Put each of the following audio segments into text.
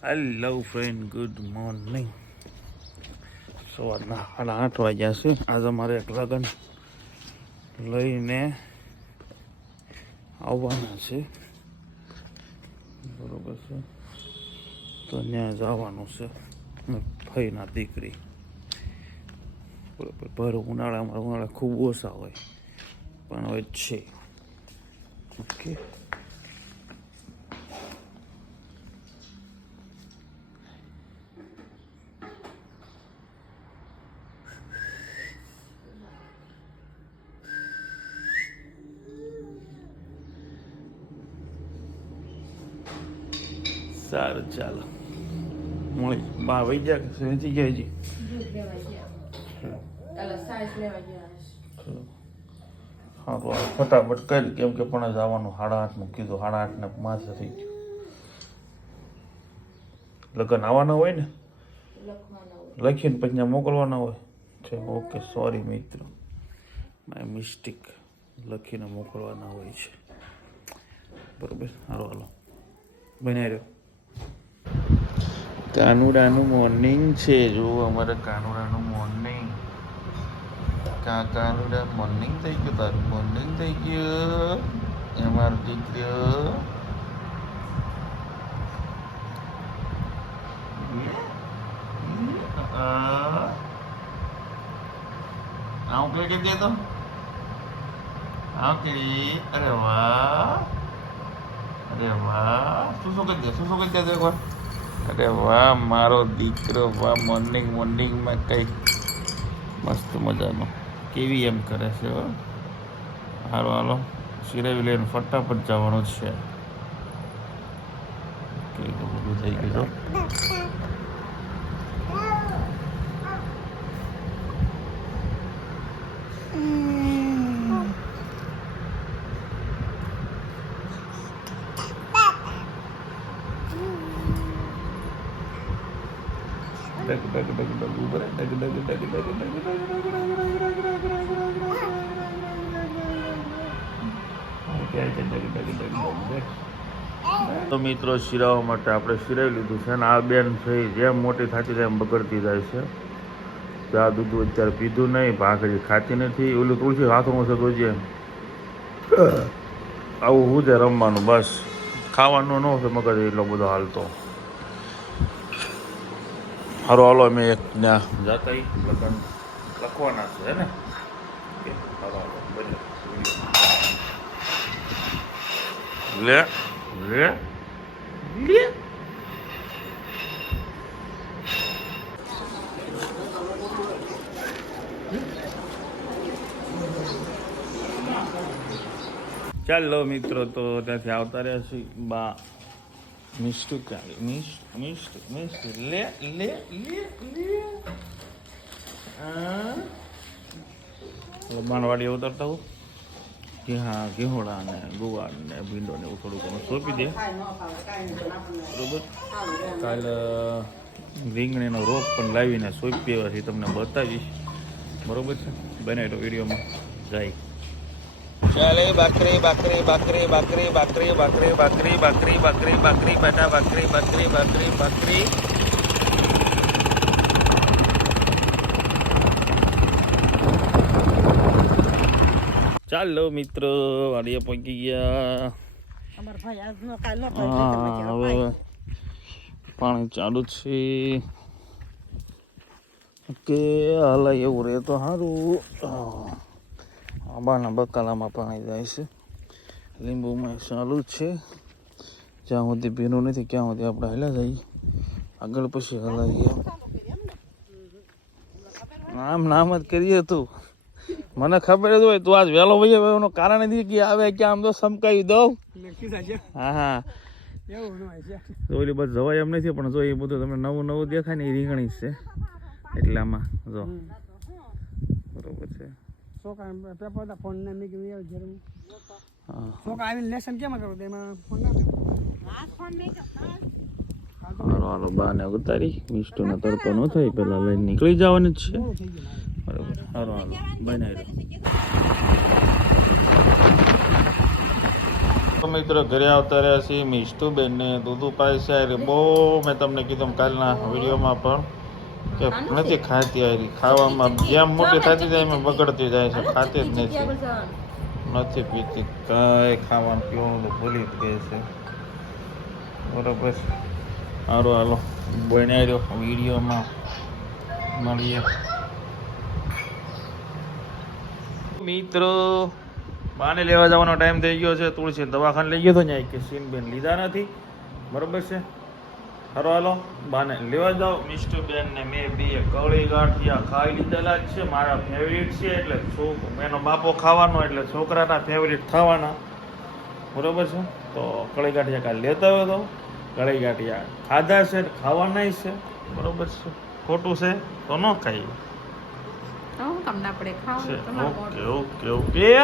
Hello friend, good morning. સવારના 8:30 વાગ્યા છે. આજે અમારે એક લગ્ન લઈને આવવાના છે, બરોબર છે. તો ત્યાં જવાનું છે. ફઈના દીકરી, બરોબર. ભર ઉનાળા ખૂબ ઓછા હોય, પણ હવે છે. ઓકે, સારું, ચાલો મળી. બા વહી ગયા કે વેચી ગયા? હજી હા, તો ફટાફટ કરી, કેમ કે પણ જવાનું 8:30 કીધું. 8:30 માથે થઈ ગયું. લગ્ન આવવાના હોય ને, લખીને પછી ત્યાં મોકલવાના હોય છે. ઓકે, સોરી મિત્રો, માય મિસ્ટેક. લખીને મોકલવાના હોય છે, બરોબર. હાલો હાલો, બનાવી રહ્યો. કાનુડાનું મોર્નિંગ છે. જો અમારે કાનુડાનું મોર્નિંગ. કાનુડા મોર્નિંગ થઈ ગયું. તારું મોર્નિંગ થઈ ગયું. અમારું દીકરીઓ આવું કરી દે તો કરી. અરે વાહ, અરે વાહ. શું કરી દે, શું કરી દે તો એકવાર. અરે વાહ મારો દીકરો, વાહ. મોર્નિંગમાં કંઈક મસ્ત મજાનો કેવી એમ કરે છે. હાલો હાલો, સિરાવી લઈને ફટાફટ જવાનું જ છે. બધું થઈ ગયું. તો મિત્રો, શિરાવવા માટે આપણે શિરાવી લીધું છે. અને આ બેન છે, જેમ મોટી થતી જાય એમ બગડતી જાય છે. ચા દૂધ અત્યારે પીધું નહીં, ભાખરી ખાતી નથી. ઓલું તુલસી હાથમાં છે તો જે આવું હું છે રમવાનું, બસ. ખાવાનું ન છે મગજ એટલો બધો હાલતો. હારો હાલો, અમે એક ત્યાં જતા લગ્ન લખવાના છે ને. હાલો હાલો, બને લે લે લે. ચાલો મિત્રો, તો ત્યાંથી આવતા રહ્યા છે. બા મિસ્ટુ ક્યાં? મિસ્ટુ લે લે લે લે. માનવાડી ઉતરતા હું કે હા, ઘેહોડા ને ગુવાર ને ભીંડો ને એવું થોડું ઘણું સોંપી દે, બરોબર. કાલે રીંગણીનો રોપ પણ લાવીને સોંપી એવાથી તમને બતાવીશ, બરોબર છે. બનાવી તો વિડીયોમાં જાય. ચાલે બાકરી બાકરી બાકરી બાકરી બાકરી બાકરી બાકરી બાકરી બાકરી બાકરી બેટા બાકરી બાકરી બાકરી બાકરી. ચાલો મિત્રો, વાડીએ પહોંચી ગયા. હવે પાણી ચાલુ છે કે હલાય એવું રહે તો સારું. આંબાના બકાલામાં પાણી જાય છે. લીંબુમાં ચાલુ છે. જ્યાં સુધી ભીનું નથી ત્યાં સુધી આપણે હલા જઈએ. આગળ પછી હલાવીએ. નામ જ કરીએ તું. મને ખબર જ હોય તું આજ વહેલો ભાઈ એનું કારણ નથી કે આવે કે આમ તો સમકાવી દઉં. હા હા, ઓલી બસ જવાય એમ નથી. પણ જો એ બધું તમને નવું નવું દેખાય ને, એ રીંગણી જ છે એટલામાં. જો બરોબર છે. હાલો બાને ઉતારી. મિસ્ટુનો તડકો ન થાય પેલા લઈને નીકળી જવાની જ છે, બરોબર. હાલો હાલો બનાવી દો. મિત્રો ઘરે આવતા રહ્યા છીએ મિષ્ટુબેન ને દૂધ પાય છે અરે બહુ મેં તમને કીધું કાલના વિડીયોમાં પણ કે નથી ખાતી આરી ખાવામાં જેમ મોટી થતી જાય એમાં બગડતી જાય છે ખાતી જ નથી પીતી કાંઈ ખાવાનું પીવાનું ભૂલી જ ગઈ છે બરાબર સારું હાલો બનાવ્યો વિડીયોમાં મળીએ મિત્રો બાને લેવા જવાનો ટાઈમ થઈ ગયો છે તુલસી દવાખાને લઈ ગયો હતો ત્યાં કે સીન બેન લીધા નથી બરોબર છે સારો હાલો બાને લેવા જાઓ મિસ્ટર બેન ને મેં બે કળી ગાંઠિયા ખાઈ લીધેલા જ છે મારા ફેવરિટ છે એટલે એનો બાપો ખાવાનો એટલે છોકરાના ફેવરિટ ખાવાના બરોબર છે તો કળી ગાંઠિયા કાલે લેતા હોય તો કળી ગાંઠિયા ખાધા છે ખાવાના છે બરોબર છે ખોટું છે તો ન ખાઈએ ઓકે ઓકે ઓકે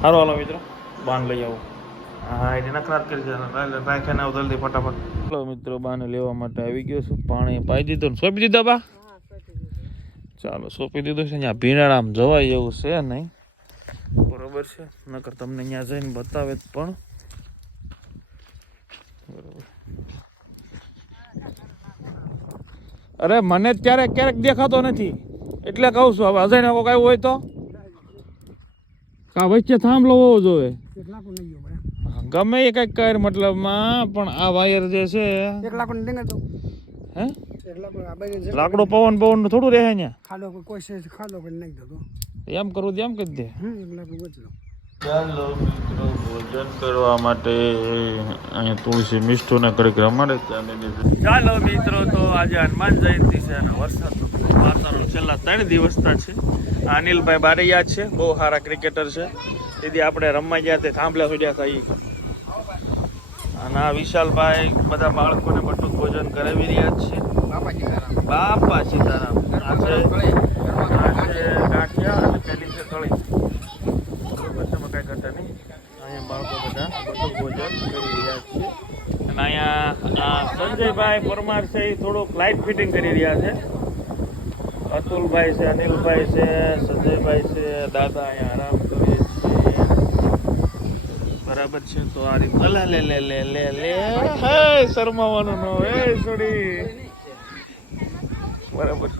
સારું હાલો મિત્રો બાન લઈ આવો હા એને નખરાત કરી છે રાખ્યા ને જલ્દી ફટાફટ ચાલો મિત્રો બાને લેવા માટે આવી ગયો છું પાણી પાઈ દીધું ને સોંપી દીધા બા ચાલો સોંપી દીધું છે અહીંયા ભીનાળામ જવાય એવું છે નહીં બરોબર છે નકર તમને અહીંયા જઈને બતાવે પણ બરોબર અરે મને ક્યારેક ક્યારેક દેખાતો નથી એટલે કહું છું હવે અજય કોઈ આવ્યું હોય તો કા વચ્ચે થાંભલો હોવો જોઈએ ગમે એ કઈક કર મતલબમાં પણ આ વાયર જે છે હે લાકડો પવન પવન થોડું રહે અહીંયા એમ કરવું એમ કરી દે ચાલો મિત્રો ભોજન કરવા માટે અહીંયા તુલસી મિષ્ટુ ને ઘડીક રમાડે ચાલો મિત્રો તો આજે હનુમાન જયંતિ છે અને વરસાદ વાતાવરણ છેલ્લા 3 દિવસના છે અનિલભાઈ બારૈયા છે બહુ સારા ક્રિકેટર છે તેથી આપણે રમવા ગયા તે થાંભલા સુડ્યા હતા અને આ વિશાલભાઈ બધા બાળકોને બધું ભોજન કરાવી રહ્યા છે બાપા સીતારામ આજે ગાંઠિયા અને પેલી છે કળી અહીંયા બાળકો બધા બધું ભોજન કરી રહ્યા છે અને અહીંયા સંજયભાઈ પરમાર છે એ થોડુંક લાઇટ ફિટિંગ કરી રહ્યા છે અતુલભાઈ છે અનિલભાઈ છે સંજયભાઈ છે દાદા અહીંયા આરામ કરીએ છીએ બરાબર છે તો આ રીતે લે લે લે લે લે હે શરમાવાનું નો હે છોડી બરાબર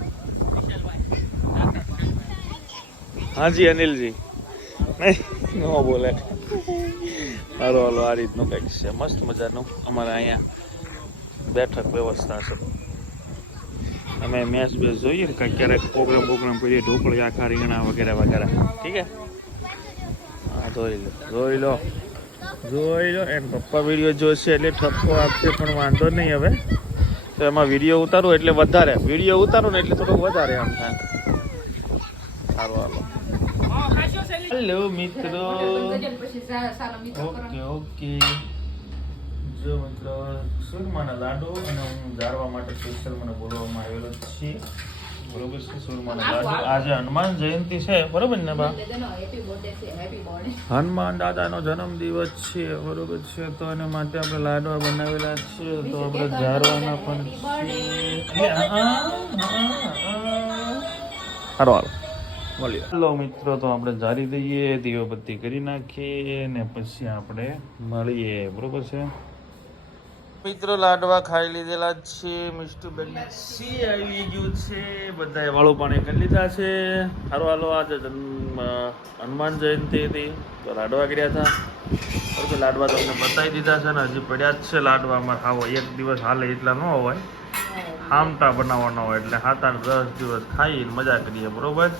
હાજી અનિલજી નહીં ન બોલે હાલો હાલો આ રીતનું કંઈક છે મસ્ત મજાનું અમારે અહીંયા બેઠક વ્યવસ્થા છે અમે મેચ બેચ જોઈએ ને કંઈક ક્યારેક પ્રોગ્રામ કરીએ ઢોકળી આખા રીંગણા વગેરે વગેરે ઠીક છે હા જોઈ લો એને પપ્પા વિડીયો જોશે એટલે ઠપકો આપશે પણ વાંધો નહીં હવે તો એમાં વિડીયો ઉતારું એટલે વધારે વિડીયો ઉતારું ને એટલે થોડુંક વધારે આમ થાય સારું હાલો હેલો મિત્રો ઓકે ઓકે જો મિત્રો સુરમાના લાડુ અને હું જાળવા માટે સ્પેશિયલ મને બોલવામાં આવેલો છે બરોબર છે સુરમાના લાડુ આજે હનુમાન જયંતિ છે બરોબર ને બા હનુમાન દાદાનો જન્મદિવસ છે બરોબર છે તો એના માટે આપણે લાડવા બનાવેલા છે તો આપણે જાળવાના પણ છે હાલો હેલો મિત્રો તો આપણે જારી દઈએ દીવાબત્તી કરી નાખીએ ને પછી આપણે મળીએ બરોબર છે મિત્રો લાડવા ખાઈ લીધેલા છે મિષ્ટુબેન સી આવી ગયું છે બધાએ વાળું પાણી કરી લીધા છે સારું હાલો આજે હનુમાન જયંતિ હતી તો લાડવા કર્યા હતા બરોબર લાડવા તમને બતાવી દીધા છે ને હજી પડ્યા જ છે લાડવામાં ખાવો એક દિવસ હાલે એટલા ન હોય હામટા બનાવવાના હોય એટલે 7-8-10 દિવસ ખાઈને મજા કરીએ બરોબર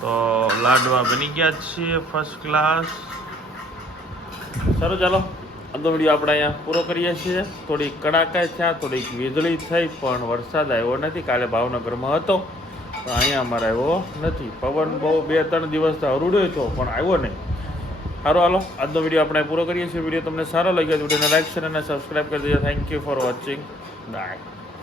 તો લાડવા બની ગયા છે ફર્સ્ટ ક્લાસ સારું ચાલો આજનો વિડીયો આપણે અહીંયા પૂરો કરીએ છીએ થોડીક કડાકા થયા થોડીક વીજળી થઈ પણ વરસાદ આવ્યો નથી કાલે ભાવનગરમાં હતો તો અહીંયા અમારે આવ્યો નથી પવન બહુ 2-3 દિવસથી અરૂડ્યો હતો પણ આવ્યો નહીં સારું હાલો આજનો વિડીયો આપણે પૂરો કરીએ છીએ વિડીયો તમને સારો લાગ્યો તો વિડીયોને લાઈક શેર અને સબસ્ક્રાઈબ કરી દેજો thank you for watching bye